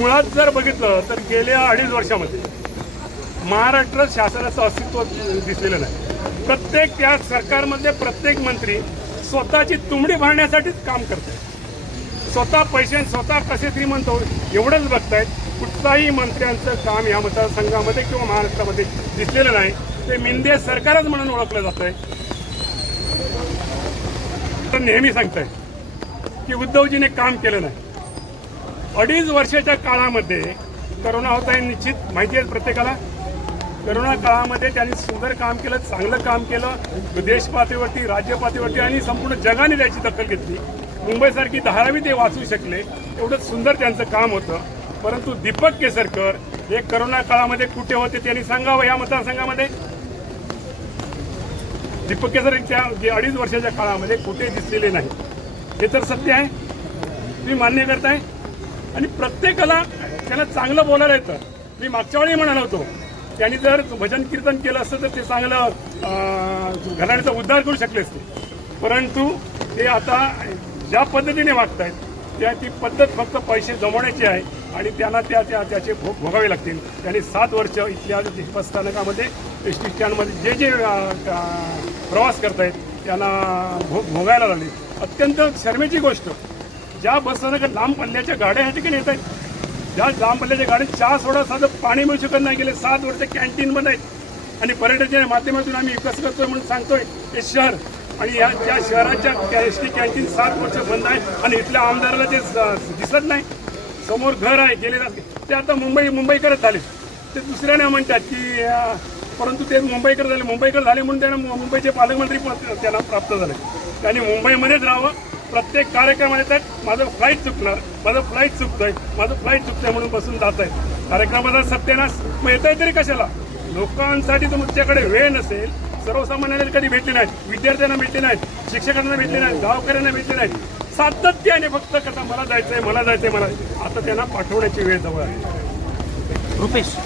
मुळात जर बघितलं तर गेल्या अडीच वर्षामध्ये महाराष्ट्र शासनाचं अस्तित्व दिसलेलं नाही. प्रत्येक त्या सरकारमध्ये प्रत्येक मंत्री स्वतःची तुंबडी भरण्यासाठीच काम करते स्वतः पैसे स्वतः कसे श्रीमंत हो एवढंच बघतायत. कुठलाही मंत्र्यांचं काम या मतदारसंघामध्ये किंवा महाराष्ट्रामध्ये दिसलेलं नाही. ते मिंदे सरकारच म्हणून ओळखलं जात आहे तर नेहमी सांगताय की उद्धवजीने काम केलं नाही. अडीच वर्षाच्या काळामध्ये करोना होता हे निश्चित माहिती आहे प्रत्येकाला. करोना काळामध्ये त्यांनी सुंदर काम केलं चांगलं काम केलं. देश पातळीवरती राज्य पातळीवरती आणि संपूर्ण जगाने त्याची दखल घेतली. मुंबईसारखी धारावी ते वाचू शकले. एवढं सुंदर त्यांचं काम होतं. परंतु दीपक केसरकर हे करोना काळामध्ये कुठे होते त्यांनी सांगावं या मतदारसंघामध्ये? दीपक केसरकरच्या जे अडीच वर्षाच्या काळामध्ये कुठे दिसलेले नाही हे तर सत्य आहे. तुम्ही मान्य करताय. आणि प्रत्येकाला त्याला चांगलं बोलायला येतं. मी मागच्या वेळी म्हणालो होतो त्यांनी जर भजन कीर्तन केलं असतं तर ते चांगलं घराण्याचा उद्धार करू शकले असते. परंतु ते आता ज्या पद्धतीने वागत आहेत त्या ती पद्धत फक्त पैसे जमवण्याची आहे आणि त्यांना त्या त्या त्याचे भोग भोगावे लागतील. त्यांनी सात वर्ष इथल्या बसस्थानकामध्ये एस टी स्टँडमध्ये जे जे प्रवास करत आहेत त्यांना भोग भोगायला लागले. अत्यंत शर्मेची गोष्ट. ज्या बसस्थानक लांब पल्ल्याच्या गाड्या या ठिकाणी येत आहेत. ज्या लांब पल्ल्याच्या गाड्या चार सोडा साधं पाणी मिळू शकत नाही गेले सात वर्ष कॅन्टीन बंद आहेत. आणि पर्यटनाच्या माध्यमातून आम्ही विकास करतोय म्हणून सांगतोय हे शहर आणि या ज्या शहराच्या एस टी कॅन्टीन सात वर्ष बंद आहे आणि इथल्या आमदाराला ते स- दिसत नाही. समोर घर आहे गेले जाते ते आता मुंबई मुंबईकरच झाले. ते दुसऱ्याने म्हणतात की परंतु ते मुंबईकडे झाले. मुंबईकडे झाले म्हणून त्यांना मु- मुंबईचे पालकमंत्री पद त्यांना प्राप्त झाले. त्यांनी मुंबईमध्येच राहावं. प्रत्येक कार्यक्रमात येतात माझं फ्लाईट चुकणार माझं फ्लाईट चुकतोय माझं फ्लाईट चुकतोय म्हणून बसून जात आहे कार्यक्रमाचा सत्यानाश मग येत तरी कशाला? लोकांसाठी तुमच्याकडे वेळ नसेल. सर्वसामान्यांना कधी भेटले नाहीत विद्यार्थ्यांना भेटले नाहीत शिक्षकांना भेटले नाहीत गावकऱ्यांना भेटले नाहीत. सातत्याने फक्त कथा मला जायचंय मला जायचंय मला आता त्यांना पाठवण्याची वेळ जवळ आहे. रुपेश